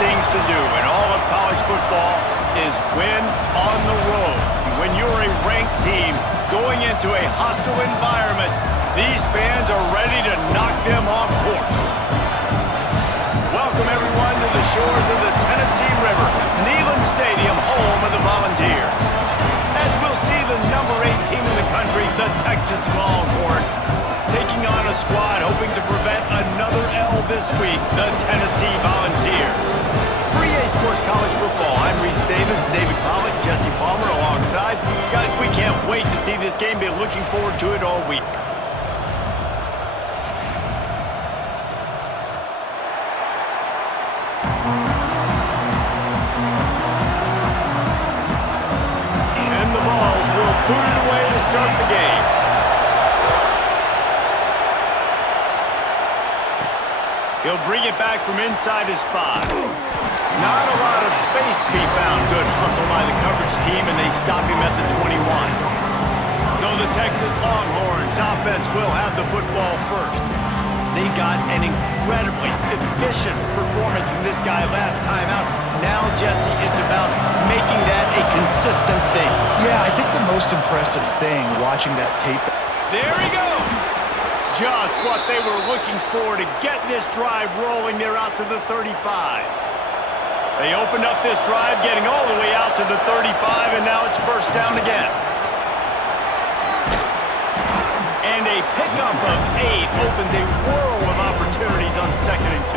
things to do in all of college football is win on the road. When you're a ranked team going into a hostile environment, these fans are ready to knock them off course. Welcome, everyone, to the shores of the Tennessee River, Neyland Stadium, home of the Volunteers. As we'll see the number 8 team in the country, the Texas Longhorns, taking on a squad hoping to prevent another L this week, the Tennessee Volunteers. For EA Sports College Football, I'm Reese Davis, David Pollock, Jesse Palmer alongside. Guys, we can't wait to see this game. Been looking forward to it all week. And the Vols will boot it away to start the game. He'll bring it back from inside his 5. Not a lot of space to be found. Good hustle by the coverage team, and they stop him at the 21. So the Texas Longhorns offense will have the football first. They got an incredibly efficient performance from this guy last time out. Now, Jesse, it's about making that a consistent thing. Yeah, I think the most impressive thing watching that tape. There he goes. Just what they were looking for to get this drive rolling. They're out to the 35. They opened up this drive, getting all the way out to the 35, and now it's first down again. And a pickup of 8 opens a world of opportunities on 2nd and 2.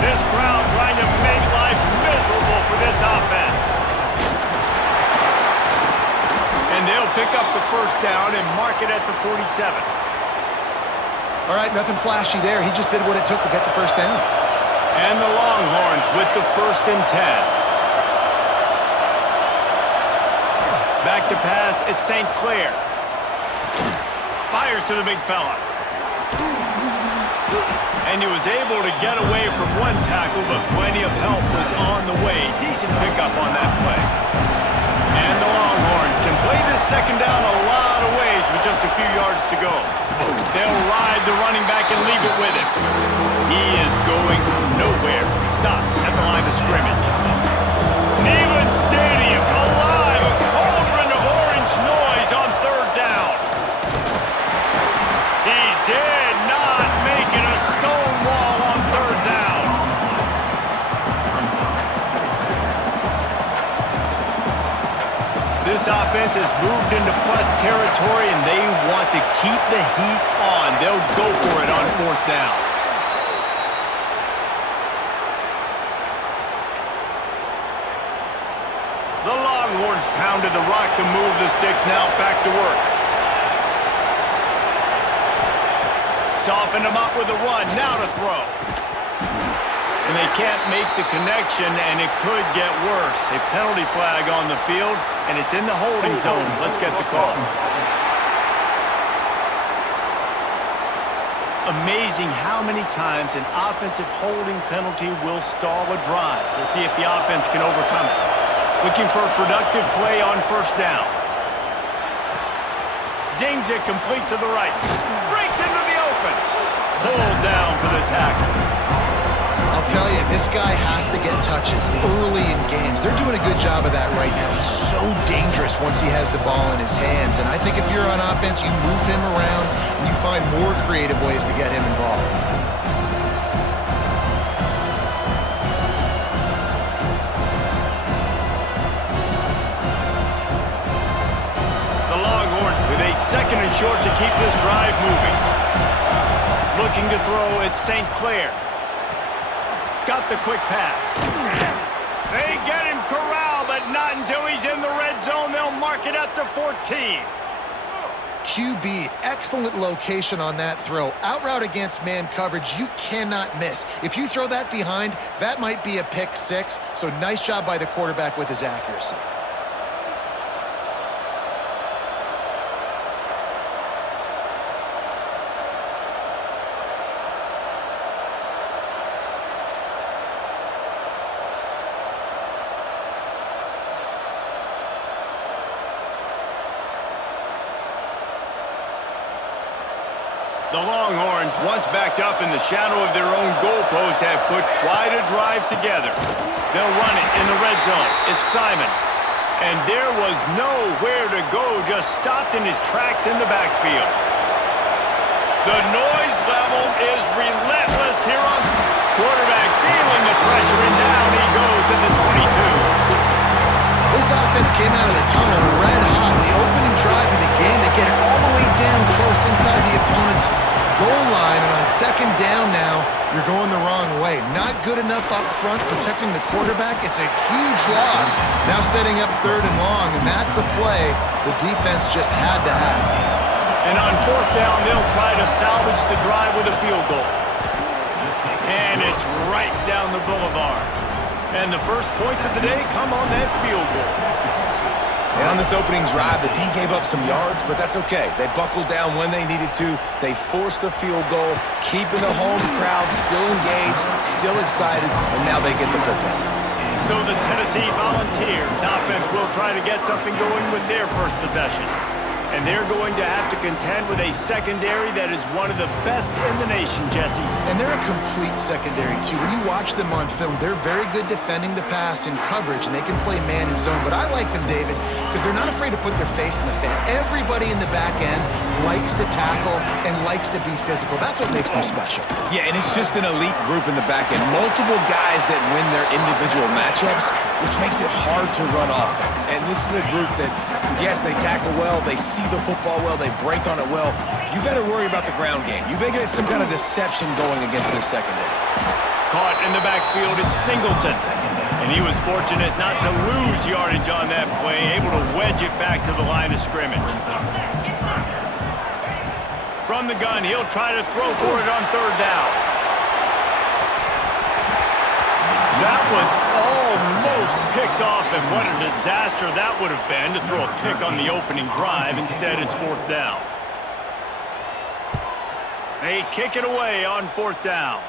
This crowd trying to make life miserable for this offense. And they'll pick up the first down and mark it at the 47. All right, nothing flashy there. He just did what it took to get the first down. And the Longhorns with the 1st and 10. Back to pass, it's St. Clair. Fires to the big fella. And he was able to get away from one tackle, but plenty of help was on the way. Decent pickup on that play. And the Longhorns can play this second down a lot of ways with just a few yards to go. They'll ride the running back and leave it with him. He is going nowhere. Stop at the line of scrimmage. Neyland Stadium alive. A cauldron of orange noise on 3rd down. He did not make it a stone wall on 3rd down. This offense has moved into plus territory, and they want to keep the heat on. They'll go for it on 4th down. The Longhorns pounded the rock to move the sticks. Now back to work. Soften them up with a run. Now to throw. And they can't make the connection, and it could get worse. A penalty flag on the field, and it's in the holding zone. Let's get the call. Amazing how many times an offensive holding penalty will stall a drive. We'll see if the offense can overcome it. Looking for a productive play on 1st down. Zings it complete to the right. Breaks into the open. Pulled down for the tackle. I'll tell you, this guy has to get touches early in games. They're doing a good job of that right now. He's so dangerous once he has the ball in his hands. And I think if you're on offense, you move him around and you find more creative ways to get him involved. The Longhorns with a 2nd and short to keep this drive moving. Looking to throw at St. Clair. Got the quick pass. They get him corralled, but not until he's in the red zone. They'll mark it at the 14. QB, excellent location on that throw. Out route against man coverage, you cannot miss. If you throw that behind, that might be a pick 6. So nice job by the quarterback with his accuracy. The Longhorns, once backed up in the shadow of their own goalpost, have put quite a drive together. They'll run it in the red zone. It's Simon. And there was nowhere to go, just stopped in his tracks in the backfield. The noise level is relentless here on quarterback, feeling the pressure, and down he goes at the 22. This offense came out of the tunnel red hot. The opening drive of the game, they get it all the way down close inside the opponent's goal line, and on second down now, you're going the wrong way. Not good enough up front protecting the quarterback. It's a huge loss. Now setting up third and long, and that's a play the defense just had to have. And on fourth down, they'll try to salvage the drive with a field goal. And it's right down the boulevard. And the first points of the day come on that field goal. And on this opening drive, the D gave up some yards, but that's okay. They buckled down when they needed to. They forced the field goal, keeping the home crowd still engaged, still excited, and now they get the football. So the Tennessee Volunteers offense will try to get something going with their first possession. And they're going to have to contend with a secondary that is one of the best in the nation, Jesse. And they're a complete secondary, too. When you watch them on film, they're very good defending the pass in coverage, and they can play man and zone. But I like them, David, because they're not afraid to put their face in the fan. Everybody in the back end likes to tackle and likes to be physical. That's what makes them special. Yeah, and it's just an elite group in the back end. Multiple guys that win their individual matchups, which makes it hard to run offense. And this is a group that, yes, they tackle well, they see the football well, they break on it well. You better worry about the ground game. You better get some kind of deception going against this secondary. Caught in the backfield, it's Singleton. And he was fortunate not to lose yardage on that play, able to wedge it back to the line of scrimmage. From the gun, he'll try to throw for it on third down. That was almost picked off, and what a disaster that would have been to throw a pick on the opening drive. Instead, it's fourth down. They kick it away on fourth down.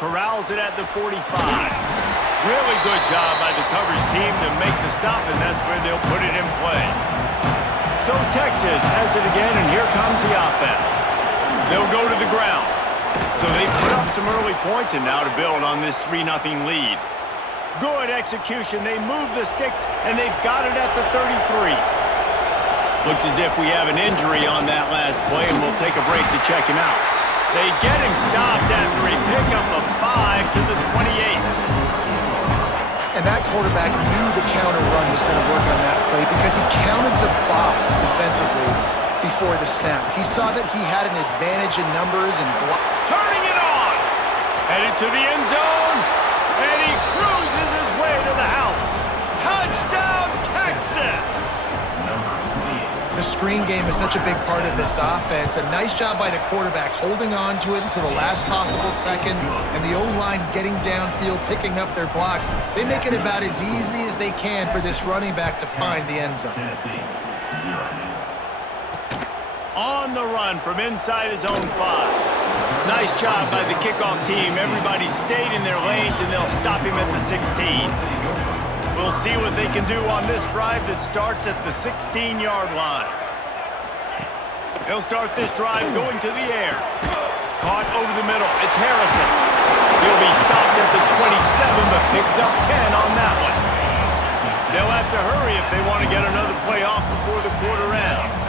Corrals it at the 45. Really good job by the coverage team to make the stop, and that's where they'll put it in play. So Texas has it again, and here comes the offense. They'll go to the ground. So they put up some early points, and now to build on this 3-0 lead. Good execution. They move the sticks, and they've got it at the 33. Looks as if we have an injury on that last play, and we'll take a break to check him out. They get him stopped after a pickup of 5 to the 28. And that quarterback knew the counter run was going to work on that play because he counted the box defensively before the snap. He saw that he had an advantage in numbers and turning it on. Headed to the end zone, and he cruises his way to the house. Touchdown, Texas! The screen game is such a big part of this offense. A nice job by the quarterback holding on to it until the last possible second, and the O-line getting downfield, picking up their blocks. They make it about as easy as they can for this running back to find the end zone. On the run from inside his own 5. Nice job by the kickoff team. Everybody stayed in their lanes, and they'll stop him at the 16. We'll see what they can do on this drive that starts at the 16-yard line. They'll start this drive going to the air. Caught over the middle. It's Harrison. He'll be stopped at the 27, but picks up 10 on that one. They'll have to hurry if they want to get another play off before the quarter ends.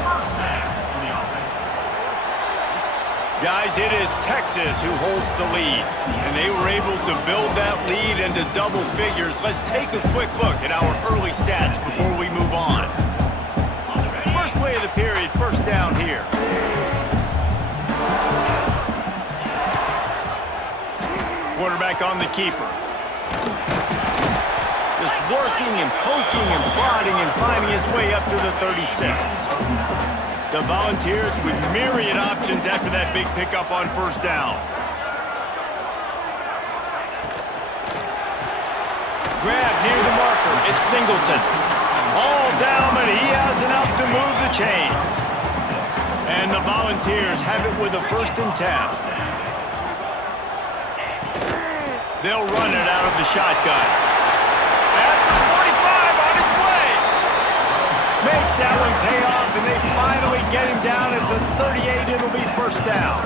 Guys, it is Texas who holds the lead, and they were able to build that lead into double figures. Let's take a quick look at our early stats before we move on. First play of the period, first down here. Quarterback on the keeper. Just working and poking and prodding and finding his way up to the 36. The Volunteers with myriad options after that big pickup on first down. Grab near the marker. It's Singleton. All down, but he has enough to move the chains. And the Volunteers have it with a 1st and 10. They'll run it out of the shotgun. At the 45 on its way. Makes Makes that one pay off, and they finally get him down at the 38. It'll be first down.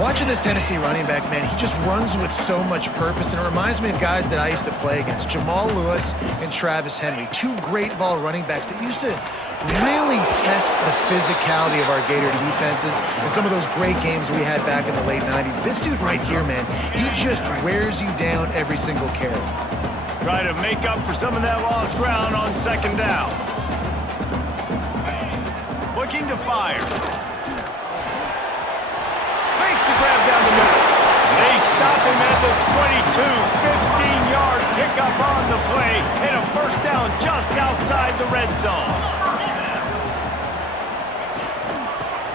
Watching this Tennessee running back, man, he just runs with so much purpose, and it reminds me of guys that I used to play against, Jamal Lewis and Travis Henry, two great vol running backs that used to really test the physicality of our Gator defenses and some of those great games we had back in the late 90s. This dude right here, man, he just wears you down every single carry. Try to make up for some of that lost ground on second down. Looking to fire. Makes the grab down the middle. They stop him at the 22, 15-yard pickup on the play, and a first down just outside the red zone.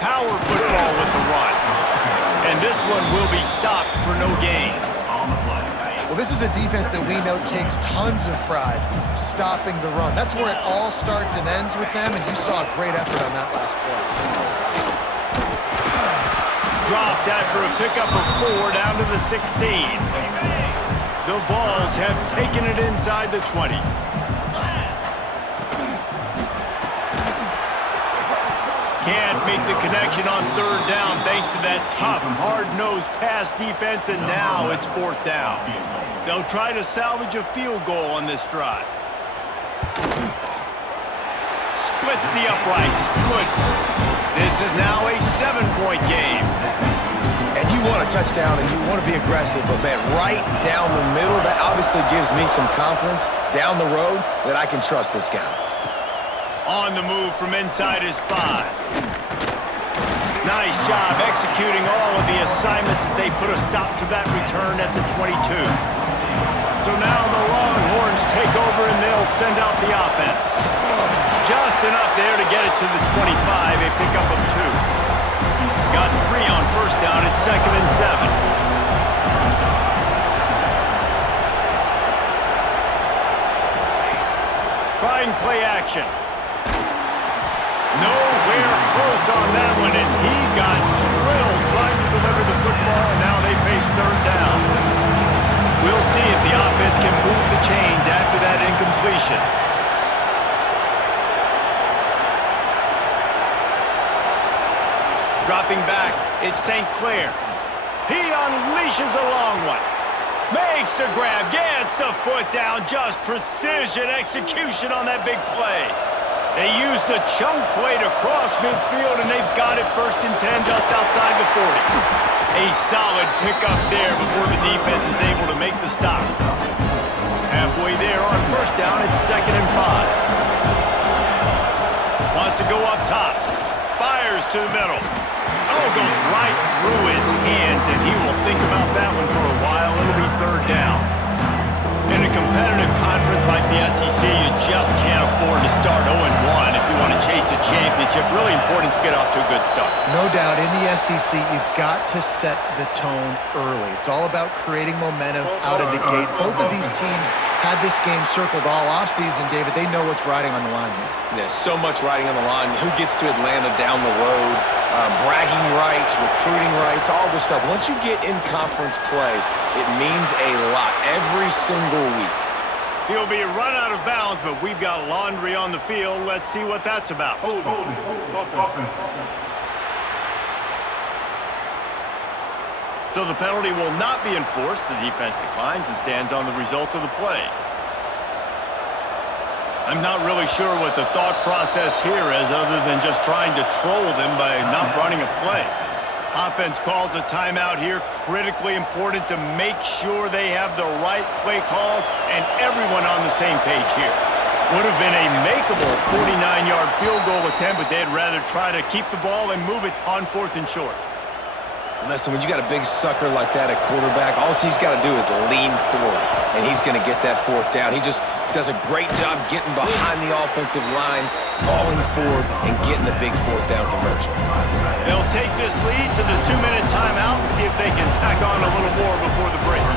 Power football with the run. And this one will be stopped for no gain. Well, this is a defense that we know takes tons of pride stopping the run. That's where it all starts and ends with them, and you saw a great effort on that last play. Dropped after a pickup of 4 down to the 16. The Vols have taken it inside the 20. Can't make the connection on third down thanks to that tough, hard-nosed pass defense, and now it's fourth down. They'll try to salvage a field goal on this drive. Splits the uprights. Good. This is now a 7-point game. And you want a touchdown and you want to be aggressive, but man, right down the middle, that obviously gives me some confidence down the road that I can trust this guy. On the move from inside his 5. Nice job executing all of the assignments as they put a stop to that return at the 22. So now the Longhorns take over and they'll send out the offense. Just enough there to get it to the 25, a pickup of 2. Got 3 on first down at 2nd and 7. Trying play action. Nowhere close on that one as he got drilled trying to deliver the football, and now they face third down. We'll see if the offense can move the chains after that incompletion. Dropping back, it's St. Clair. He unleashes a long one. Makes the grab, gets the foot down, just precision execution on that big play. They use the chunk play to cross midfield, and they've got it 1st and 10 just outside the 40. A solid pickup there before the defense is able to make the stop. Halfway there on first down, it's 2nd and 5. Wants to go up top. Fires to the middle. Oh, goes right through his hands, and he will think about that one for a while. It'll be third down. In a competitive conference like the SEC, you just can't afford to start 0-1 if you want to chase a championship. Really important to get off to a good start. No doubt, in the SEC, you've got to set the tone early. It's all about creating momentum out of the gate. Both of these teams had this game circled all offseason, David. They know what's riding on the line here. There's so much riding on the line. Who gets to Atlanta down the road? Bragging rights, recruiting rights, all this stuff. Once you get in conference play, it means a lot every single week. He'll be run out of bounds, but we've got laundry on the field. Let's see what that's about. Hold. So the penalty will not be enforced. The defense declines and stands on the result of the play. I'm not really sure what the thought process here is other than just trying to troll them by not running a play. Offense calls a timeout here. Critically important to make sure they have the right play call and everyone on the same page here. Would have been a makeable 49-yard field goal attempt, but they'd rather try to keep the ball and move it on 4th and short. Listen, when you got a big sucker like that at quarterback, all he's got to do is lean forward, and he's going to get that 4th down. He just does a great job getting behind the offensive line, falling forward, and getting the big 4th down conversion. They'll take this lead to the 2-minute timeout and see if they can tack on a little more before the break.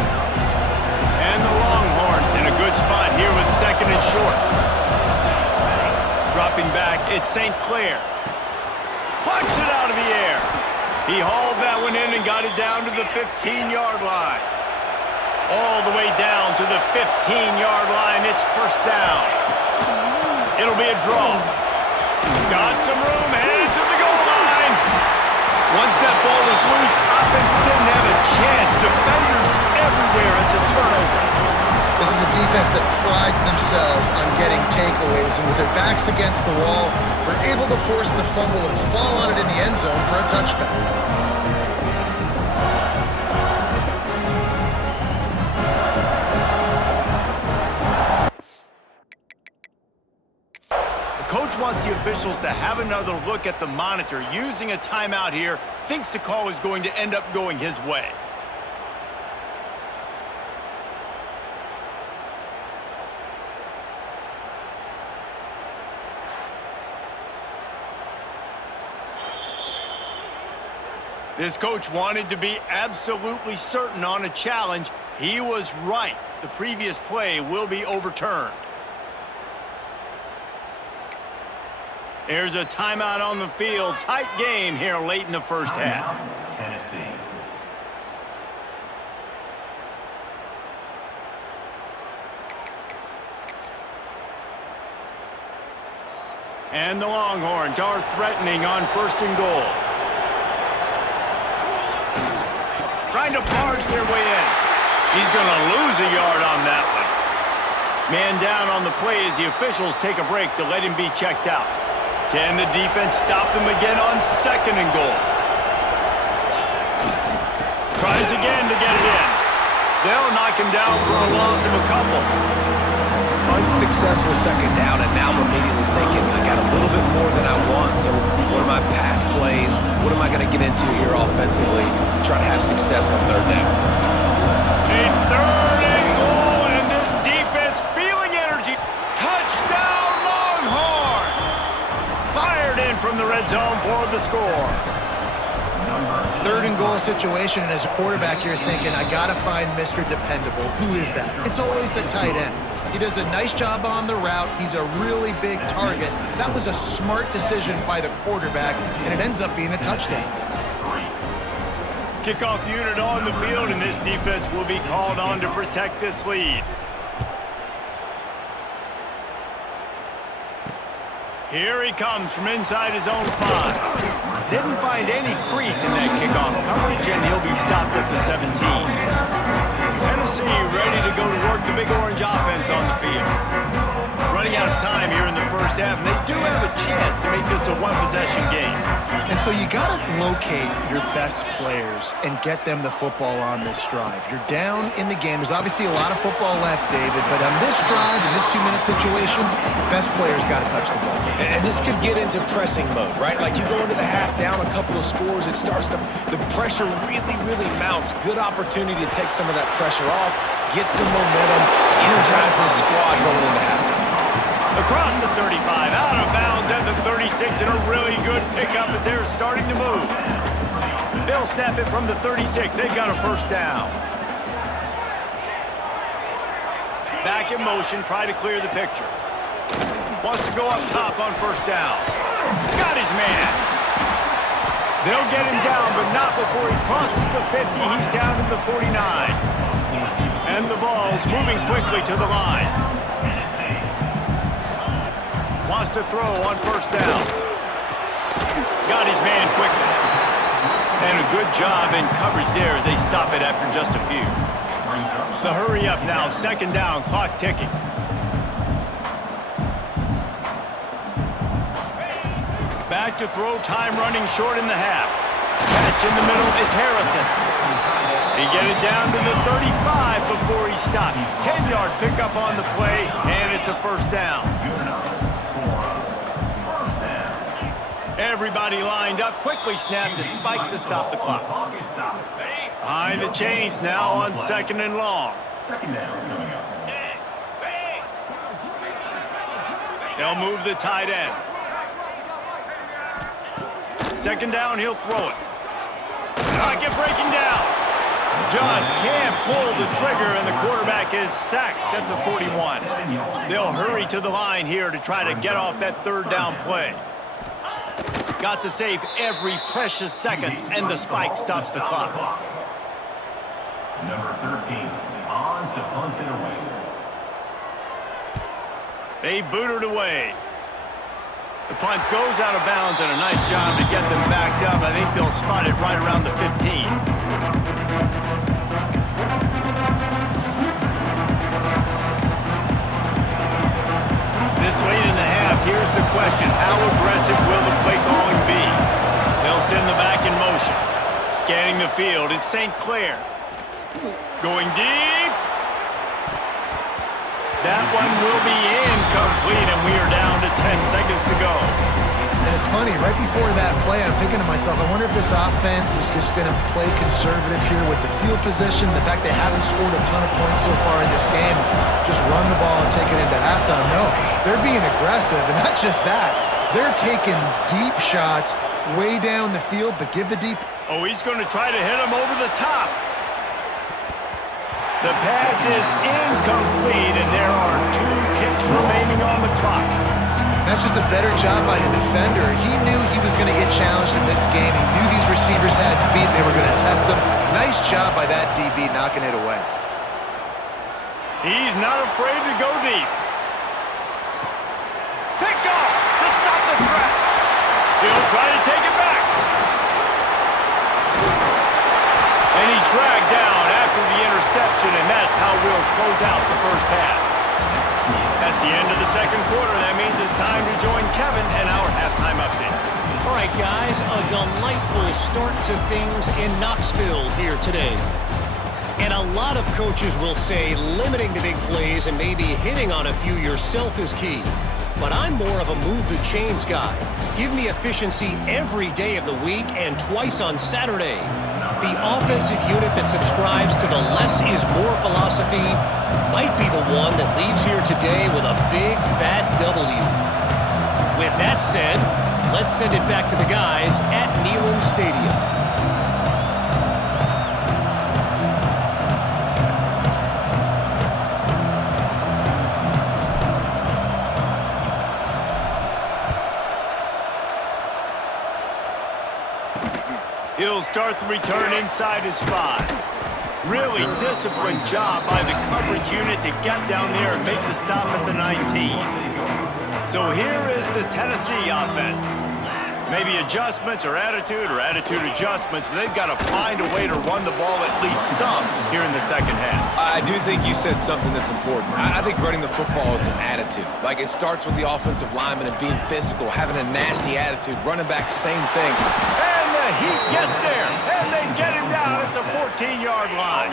And the Longhorns in a good spot here with 2nd and short. Dropping back, it's St. Clair. Plucks it out of the air. He hauled that one in and got it down to the 15-yard line. All the way down to the 15-yard line. It's first down. It'll be a draw. Got some room, headed to the goal line. Once that ball was loose, offense didn't have a chance. Defenders everywhere. It's a turnover. This is a defense that prides themselves on getting takeaways, and with their backs against the wall, they're able to force the fumble and fall on it in the end zone for a touchback. Coach wants the officials to have another look at the monitor. Using a timeout here, thinks the call is going to end up going his way. This coach wanted to be absolutely certain on a challenge. He was right. The previous play will be overturned. There's a timeout on the field. Tight game here late in the first half. Tennessee. And the Longhorns are threatening on 1st and goal. Trying to barge their way in. He's going to lose a yard on that one. Man down on the play as the officials take a break to let him be checked out. Can the defense stop them again on 2nd and goal? Tries again to get it in. They'll knock him down for a loss of a couple. Unsuccessful 2nd down, and now I'm immediately thinking, I got a little bit more than I want, so what are my pass plays? What am I going to get into here offensively to try to have success on 3rd down? A 3rd and goal, and this defense feeling energy. Touchdown, Longhorns! Fired in from the red zone for the score. 3rd and goal situation, and as a quarterback, you're thinking, I got to find Mr. Dependable. Who is that? It's always the tight end. He does a nice job on the route. He's a really big target. That was a smart decision by the quarterback, and it ends up being a touchdown. Kickoff unit on the field, and this defense will be called on to protect this lead. Here he comes from inside his own 5. Didn't find any crease in that kickoff coverage, and he'll be stopped at the 17. Tennessee ready to go to work the Big Orange offense on the field. Running out of time here in the first half, and they do have a chance to make this a one-possession game. And so you got to locate your best players and get them the football on this drive. You're down in the game. There's obviously a lot of football left, David, but on this drive, in this 2-minute situation, best players got to touch the ball. And this could get into pressing mode, right? Like you go into the half down a couple of scores, it starts to, the pressure really mounts. Good opportunity to take some of that pressure off, get some momentum, energize this squad going into halftime. Across the 35, out of bounds at the 36, and a really good pickup as they're starting to move. They'll snap it from the 36. They've got a 1st down. Back in motion, try to clear the picture. Wants to go up top on 1st down. Got his man. They'll get him down, but not before he crosses the 50. He's down to the 49. And the ball's moving quickly to the line. Wants to throw on 1st down. Got his man quickly. And a good job in coverage there as they stop it after just a few. The hurry up now, 2nd down, clock ticking. Back to throw, time running short in the half. Catch in the middle, it's Harrison. He get it down to the 35 before he stopped. 10-yard pickup on the play, and it's a 1st down. Everybody lined up, quickly snapped and spiked to stop the clock. Behind the chains now on 2nd and long. 2nd down coming up. They'll move the tight end. 2nd down, he'll throw it. Pocket breaking down. Just can't pull the trigger, and the quarterback is sacked at the 41. They'll hurry to the line here to try to get off that 3rd down play. Got to save every precious second, and the spike stops the clock. Number 13, on to punt it away. They boot it away. The punt goes out of bounds, and a nice job to get them backed up. I think they'll spot it right around the 15. This late in the half, here's the question. How aggressive will the play calling be? They'll send the back in motion. Scanning the field, it's St. Clair. Going deep. That one will be incomplete, and we are down to 10 seconds to go. And it's funny, right before that play, I'm thinking to myself, I wonder if this offense is just going to play conservative here with the field position, the fact they haven't scored a ton of points so far in this game, just run the ball and take it into halftime. No, they're being aggressive, and not just that. They're taking deep shots way down the field, but give the deep. Oh, he's going to try to hit him over the top. The pass is incomplete, and there are 2 kicks remaining on the clock. That's just a better job by the defender. He knew he was going to get challenged in this game. He knew these receivers had speed, and they were going to test him. Nice job by that DB knocking it away. He's not afraid to go deep. Pick off to stop the threat. He'll try to take it back. And he's dragged down after the interception, and that's how we'll close out the first half. That's the end of the second quarter. That means it's time to join Kevin and our halftime update. All right, guys, a delightful start to things in Knoxville here today. And a lot of coaches will say limiting the big plays and maybe hitting on a few yourself is key. But I'm more of a move the chains guy. Give me efficiency every day of the week and twice on Saturday. The offensive unit that subscribes to the less is more philosophy might be the one that leaves here today with a big fat W. With that said, let's send it back to the guys at Neyland Stadium. He'll start the return inside his 5. Really disciplined job by the coverage unit to get down there and make the stop at the 19. So here is the Tennessee offense. Maybe adjustments or attitude adjustments, but they've got to find a way to run the ball at least some here in the second half. I do think you said something that's important. I think running the football is an attitude. Like, it starts with the offensive lineman and being physical, having a nasty attitude. Running back, same thing. And the Heat gets there, and they get him down at the 14-yard line.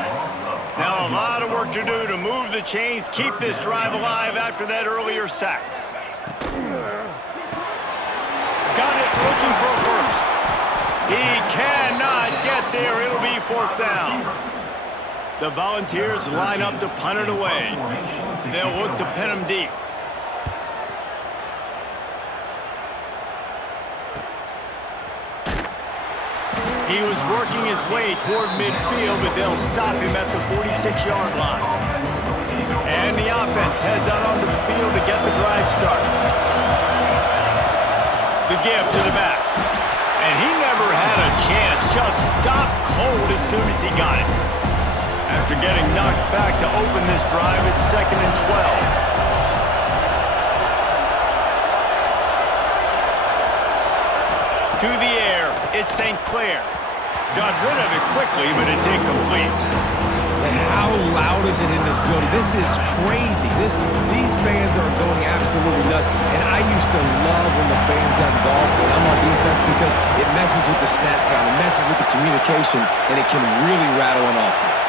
Now a lot of work to do to move the chains, keep this drive alive after that earlier sack. Got it, looking for a first. He cannot get there. It'll be 4th down. The Volunteers line up to punt it away. They'll look to pin him deep. He was working his way toward midfield, but they'll stop him at the 46-yard line. And the offense heads out onto the field to get the drive started. The give to the back. And he never had a chance. Just stopped cold as soon as he got it. After getting knocked back to open this drive, it's 2nd and 12. To the air, it's St. Clair. Got rid of it quickly, but it's incomplete. And how loud is it in this building? This is crazy. These fans are going absolutely nuts. And I used to love when the fans got involved when I'm on defense because it messes with the snap count, it messes with the communication, and it can really rattle an offense.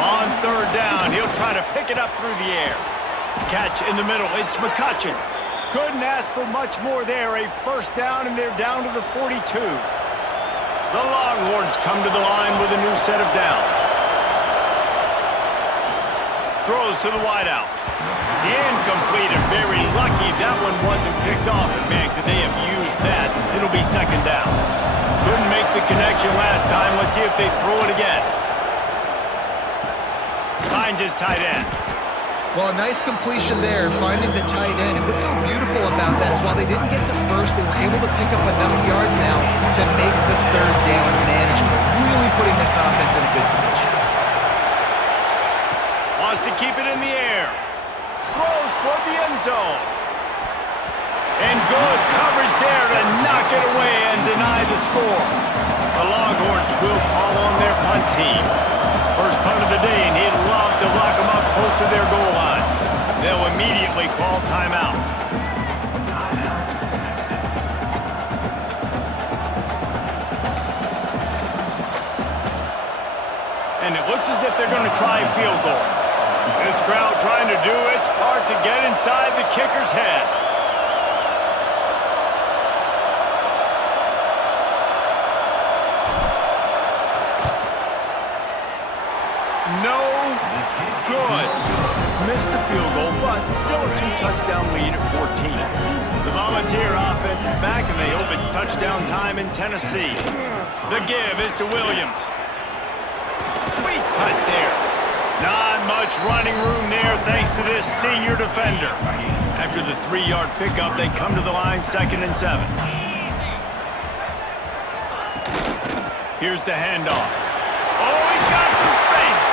On 3rd down, he'll try to pick it up through the air. Catch in the middle, it's McCutcheon. Couldn't ask for much more there. A 1st down, and they're down to the 42. The Longhorns come to the line with a new set of downs. Throws to the wideout. Incomplete, and very lucky that one wasn't picked off. And man, could they have used that? It'll be 2nd down. Couldn't make the connection last time. Let's see if they throw it again. Finds his tight end. Well, a nice completion there, finding the tight end. And what's so beautiful about that is while they didn't get the first, they were able to pick up enough yards now to make the 3rd down manageable, really putting this offense in a good position. Lost to keep it in the air. Throws toward the end zone. And good coverage there to knock it away and deny the score. The Longhorns will call on their punt team. First punt of the day, and he'd love to lock them up close to their goal line. They'll immediately call timeout. And it looks as if they're going to try a field goal. This crowd trying to do its part to get inside the kicker's head. No good. Missed the field goal, but still a 2-touchdown lead at 14. The Volunteer offense is back, and they hope it's touchdown time in Tennessee. The give is to Williams. Sweet cut there. Not much running room there thanks to this senior defender. After the 3-yard pickup, they come to the line 2nd and 7. Here's the handoff. Oh, he's got some space.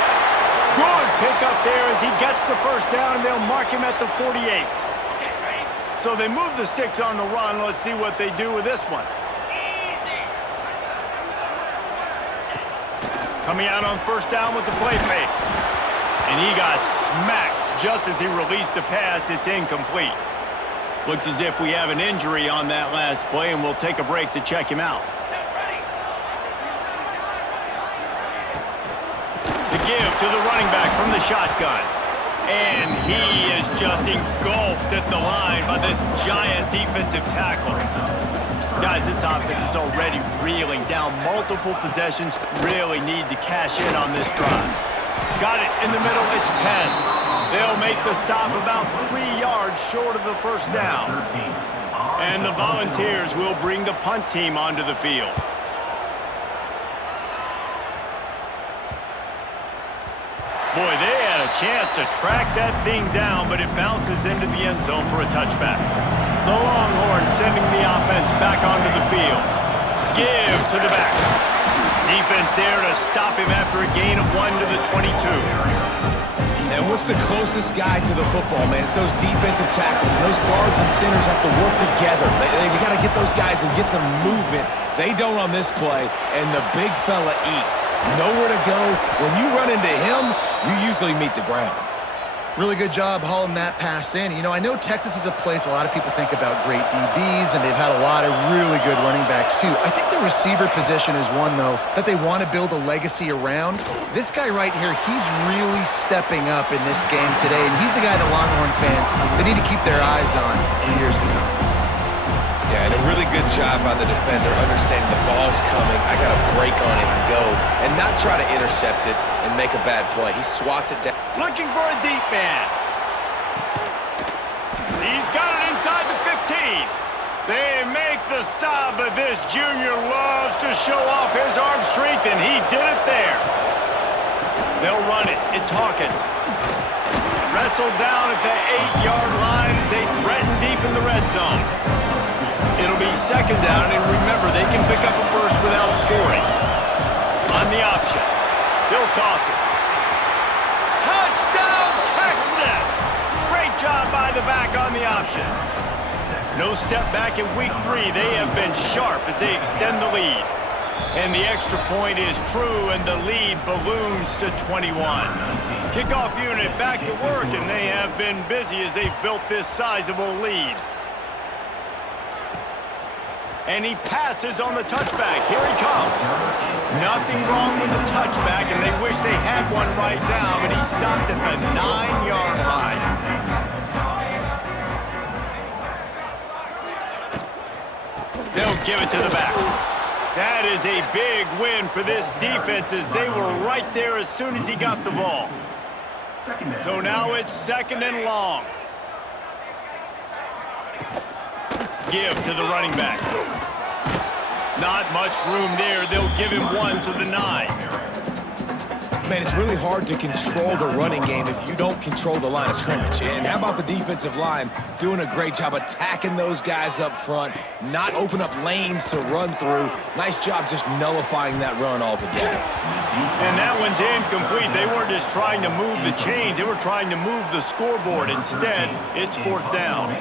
Good pickup there as he gets the first down, and they'll mark him at the 48. So they move the sticks on the run. Let's see what they do with this one. Coming out on first down with the play fake. And he got smacked just as he released the pass. It's incomplete. Looks as if we have an injury on that last play, and we'll take a break to check him out. The give to the running back from the shotgun. And he is just engulfed at the line by this giant defensive tackle. Guys, this offense is already reeling down multiple possessions. Really need to cash in on this drive. Got it in the middle. It's Penn. They'll make the stop about 3 yards short of the first down. And the Volunteers will bring the punt team onto the field. Boy, they had a chance to track that thing down, but it bounces into the end zone for a touchback. The Longhorns sending the offense back onto the field. Give to the back. Defense there to stop him after a gain of 1 to the 22. And what's the closest guy to the football, man? It's those defensive tackles, and those guards and centers have to work together. They got to get those guys and get some movement. They don't on this play, and the big fella eats. Nowhere to go. When you run into him, you usually meet the ground. Really good job hauling that pass in. You know, I know Texas is a place a lot of people think about great DBs, and they've had a lot of really good running backs too. I think the receiver position is one, though, that they want to build a legacy around. This guy right here, he's really stepping up in this game today, and he's a guy that Longhorn fans, they need to keep their eyes on in the years to come. Yeah, and a really good job by the defender, understanding the ball's coming. I got to break on it and go, and not try to intercept it and make a bad play. He swats it down. Looking for a deep man. He's got it inside the 15. They make the stop, but this junior loves to show off his arm strength, and he did it there. They'll run it. It's Hawkins. Wrestled down at the 8-yard line as they threaten deep in the red zone. It'll be 2nd down, and remember, they can pick up a first without scoring. On the option. He'll toss it. Touchdown, Texas! Great job by the back on the option. No step back in week 3. They have been sharp as they extend the lead. And the extra point is true, and the lead balloons to 21. Kickoff unit back to work, and they have been busy as they've built this sizable lead. And he passes on the touchback. Here he comes. Nothing wrong with the touchback, and they wish they had one right now, but he stopped at the 9-yard line. They'll give it to the back. That is a big win for this defense as they were right there as soon as he got the ball. So now it's 2nd and long. Give to the running back. Not much room there. They'll give him 1 to the 9. man, it's really hard to control the running game if you don't control the line of scrimmage. And how about the defensive line doing a great job attacking those guys up front, not open up lanes to run through. Nice job just nullifying that run altogether. And that one's incomplete. They weren't just trying to move the chains. They were trying to move the scoreboard. Instead, it's fourth down.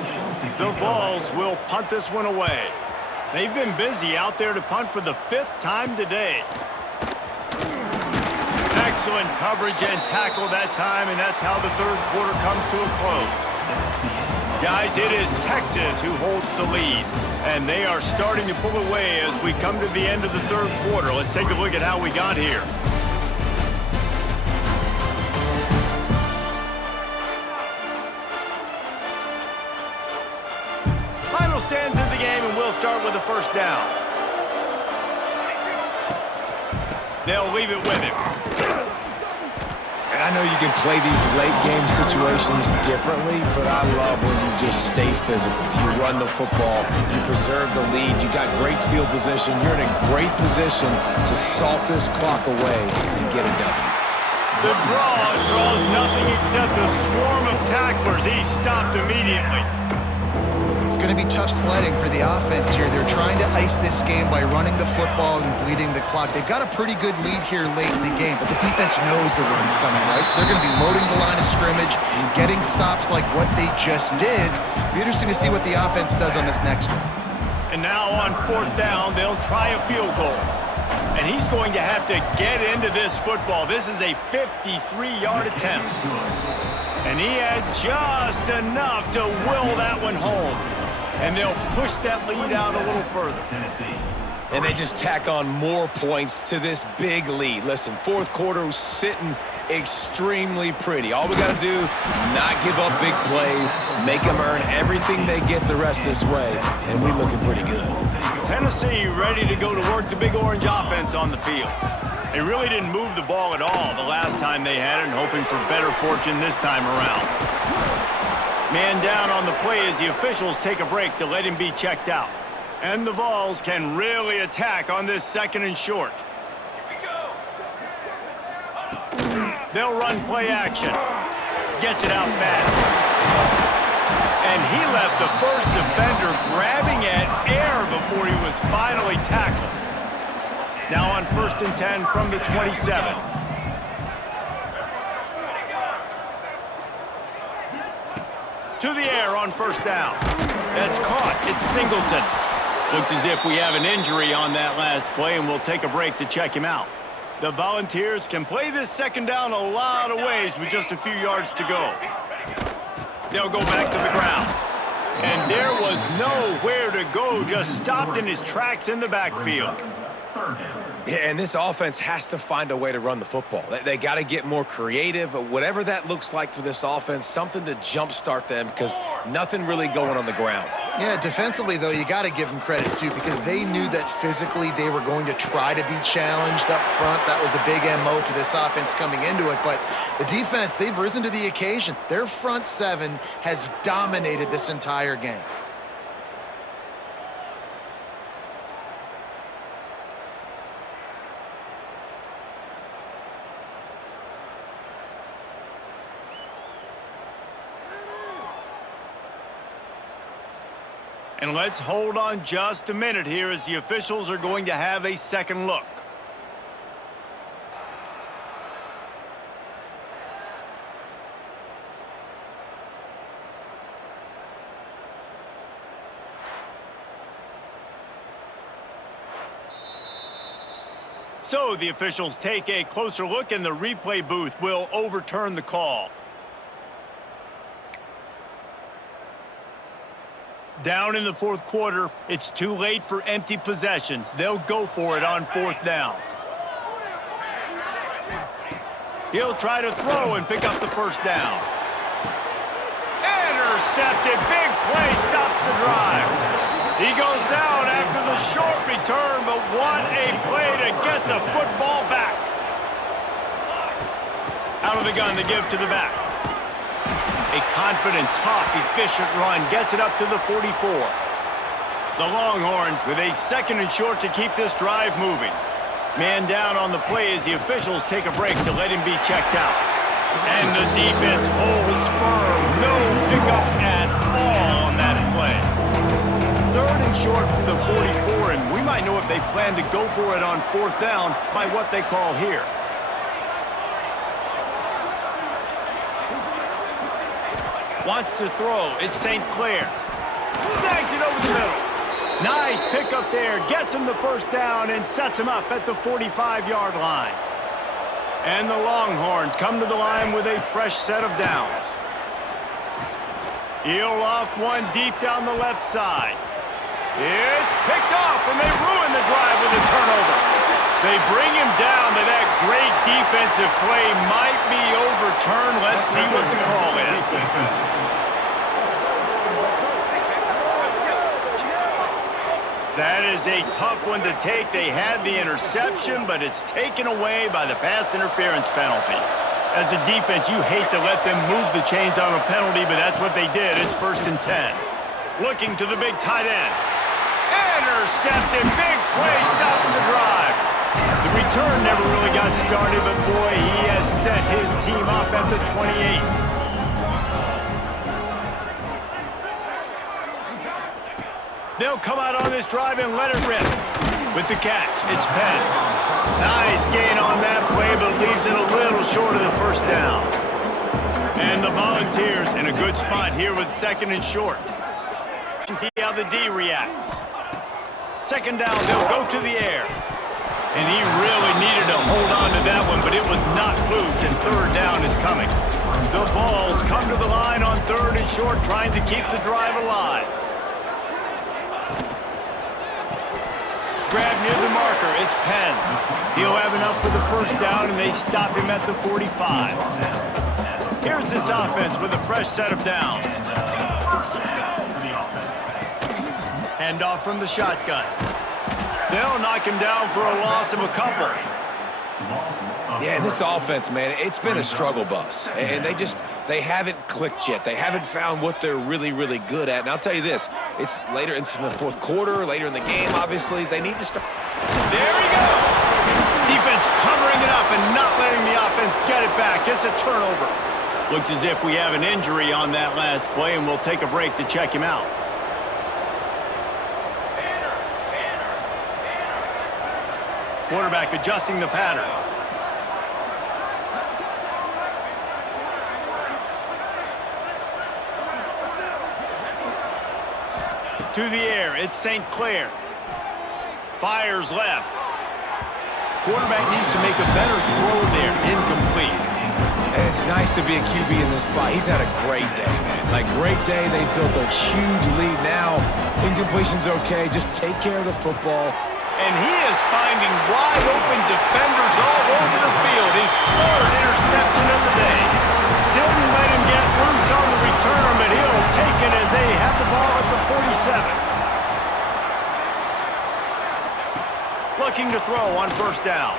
The Vols will punt this one away. They've been busy out there to punt for the 5th time today. Excellent coverage and tackle that time, and that's how the third quarter comes to a close. Guys, it is Texas who holds the lead, and they are starting to pull away as we come to the end of the third quarter. Let's take a look at how we got here. Final stands of the game, and we'll start with the first down. They'll leave it with him. And I know you can play these late game situations differently, but I love when you just stay physical. You run the football, you preserve the lead, you got great field position, you're in a great position to salt this clock away and get it done. The draw draws nothing except a swarm of tacklers. He's stopped immediately. It's going to be tough sledding for the offense here. They're trying to ice this game by running the football and bleeding the clock. They've got a pretty good lead here late in the game, but the defense knows the run's coming, right? So they're going to be loading the line of scrimmage, getting stops like what they just did. It'll be interesting to see what the offense does on this next one. And now on fourth down, they'll try a field goal. And he's going to have to get into this football. This is a 53-yard attempt. And he had just enough to will that one home. And they'll push that lead out a little further. And they just tack on more points to this big lead. Listen, fourth quarter was sitting extremely pretty. All we got to do, not give up big plays, make them earn everything they get the rest this way, and we're looking pretty good. Tennessee ready to go to work the Big Orange offense on the field. They really didn't move the ball at all the last time they had it, and hoping for better fortune this time around. Man down on the play as the officials take a break to let him be checked out. And the Vols can really attack on this 2nd and short. They'll run play action. Gets it out fast. And he left the first defender grabbing at air before he was finally tackled. Now on 1st and 10 from the 27. To the air on first down. That's caught. It's Singleton. Looks as if we have an injury on that last play, and we'll take a break to check him out. The Volunteers can play this 2nd down a lot of ways with just a few yards to go. They'll go back to the ground. And there was nowhere to go, just stopped in his tracks in the backfield. Yeah, and this offense has to find a way to run the football. They got to get more creative, whatever that looks like for this offense, something to jumpstart them because nothing really going on the ground. Yeah, defensively, though, you got to give them credit, too, because they knew that physically they were going to try to be challenged up front. That was a big MO for this offense coming into it. But the defense, they've risen to the occasion. Their front 7 has dominated this entire game. And let's hold on just a minute here as the officials are going to have a second look. So the officials take a closer look, and the replay booth will overturn the call. Down in the fourth quarter, it's too late for empty possessions. They'll go for it on 4th down. He'll try to throw and pick up the first down. Intercepted. Big play stops the drive. He goes down after the short return, but what a play to get the football back. Out of the gun to give to the back. A confident, tough, efficient run gets it up to the 44. The Longhorns with a 2nd and short to keep this drive moving. Man down on the play as the officials take a break to let him be checked out. And the defense holds firm. No pickup at all on that play. 3rd and short from the 44, and we might know if they plan to go for it on 4th down by what they call here. Wants to throw. It's St. Clair. Snags it over the middle. Nice pickup there. Gets him the 1st down and sets him up at the 45-yard line. And the Longhorns come to the line with a fresh set of downs. He'll loft one deep down the left side. It's picked off, and they ruin the drive with a turnover. They bring him down to that great defensive play. Might be overturned. Let's see what the call is. That is a tough one to take. They had the interception, but it's taken away by the pass interference penalty. As a defense, you hate to let them move the chains on a penalty, but that's what they did. It's 1st and 10. Looking to the big tight end. Intercepted. Big play. Stops the drive. The return never really got started, but boy, he has set his team up at the 28. They'll come out on this drive and let it rip. With the catch, it's Penn. Nice gain on that play, but leaves it a little short of the 1st down. And the Volunteers in a good spot here with 2nd and short. See how the D reacts. 2nd down, they'll go to the air. And he really needed to hold on to that one, but it was not loose, and 3rd down is coming. The Vols come to the line on 3rd and short, trying to keep the drive alive. Grab near the marker, it's Penn. He'll have enough for the 1st down, and they stop him at the 45. Here's this offense with a fresh set of downs. Handoff from the shotgun. They'll knock him down for a loss of a couple. Yeah, and this offense, man, it's been a struggle bus. And they haven't clicked yet. They haven't found what they're really, really good at. And I'll tell you this, it's later in the 4th quarter, later in the game, obviously. They need to start. There he goes. Defense covering it up and not letting the offense get it back. It's a turnover. Looks as if we have an injury on that last play, and we'll take a break to check him out. Quarterback adjusting the pattern. To the air, it's St. Clair. Fires left. Quarterback needs to make a better throw there. Incomplete. And it's nice to be a QB in this spot. He's had a great day, man. Like, great day. They've built a huge lead now. Incompletion's okay. Just take care of the football. And he is finding wide-open defenders all over the field. His 3rd interception of the day. Didn't let him get loose on the return, but he'll take it as they have the ball at the 47. Looking to throw on 1st down.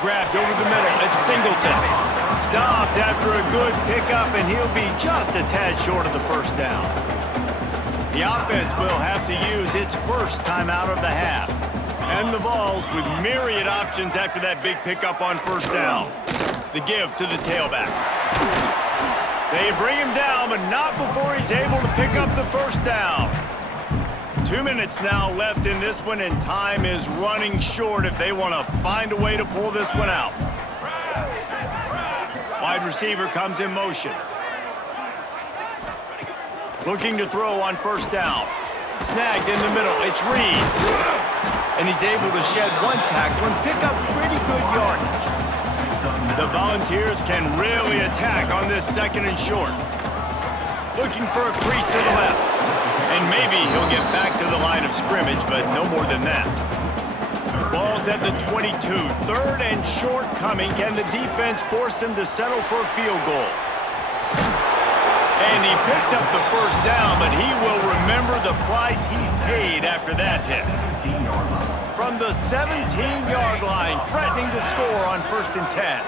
Grabbed over the middle. It's Singleton. Stopped after a good pickup, and he'll be just a tad short of the 1st down. The offense will have to use its 1st timeout of the half. And the Vols with myriad options after that big pickup on 1st down. The give to the tailback. They bring him down, but not before he's able to pick up the 1st down. 2 minutes now left in this one, and time is running short if they want to find a way to pull this one out. Wide receiver comes in motion. Looking to throw on 1st down. Snagged in the middle. It's Reed. And he's able to shed one tackle and pick up pretty good yardage. The Volunteers can really attack on this 2nd and short. Looking for a crease to the left. And maybe he'll get back to the line of scrimmage, but no more than that. Ball's at the 22. 3rd and short coming. Can the defense force him to settle for a field goal? And he picks up the 1st down, but he will remember the price he paid after that hit. From the 17-yard line, threatening to score on 1st and 10.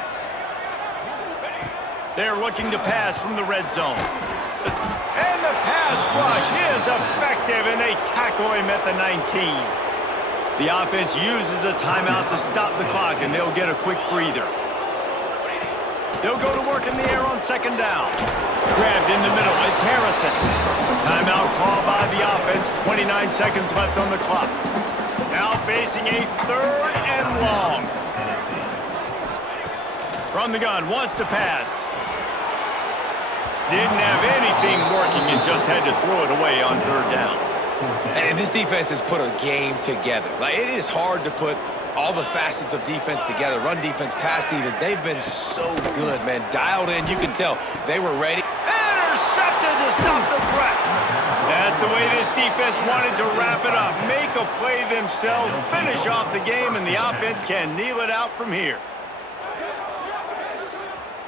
They're looking to pass from the red zone. And the pass rush is effective, and they tackle him at the 19. The offense uses a timeout to stop the clock, and they'll get a quick breather. They'll go to work in the air on second down. Grabbed in the middle. It's Harrison. Timeout called by the offense. 29 seconds left on the clock. Now facing a 3rd and long. From the gun, wants to pass. Didn't have anything working and just had to throw it away on 3rd down. And this defense has put a game together. Like, it is hard to put all the facets of defense together. Run defense, pass defense. They've been so good, man. Dialed in, you can tell. They were ready. Intercepted to stop the threat. That's the way this defense wanted to wrap it up. Make a play themselves, finish off the game, and the offense can kneel it out from here.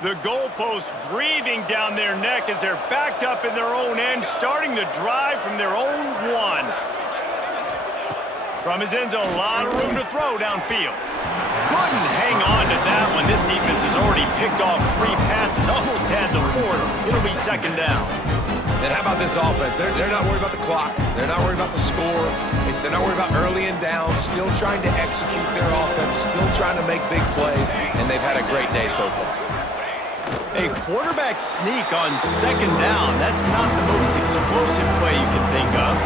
The goalpost breathing down their neck as they're backed up in their own end, starting to drive from their own 1. From his end zone, a lot of room to throw downfield. Couldn't hang on to that one. This defense has already picked off 3 passes, almost had the 4th. It'll be 2nd down. And how about this offense? They're not worried about the clock. They're not worried about the score. They're not worried about early and down. Still trying to execute their offense. Still trying to make big plays. And they've had a great day so far. A quarterback sneak on 2nd down. That's not the most explosive play you can think of.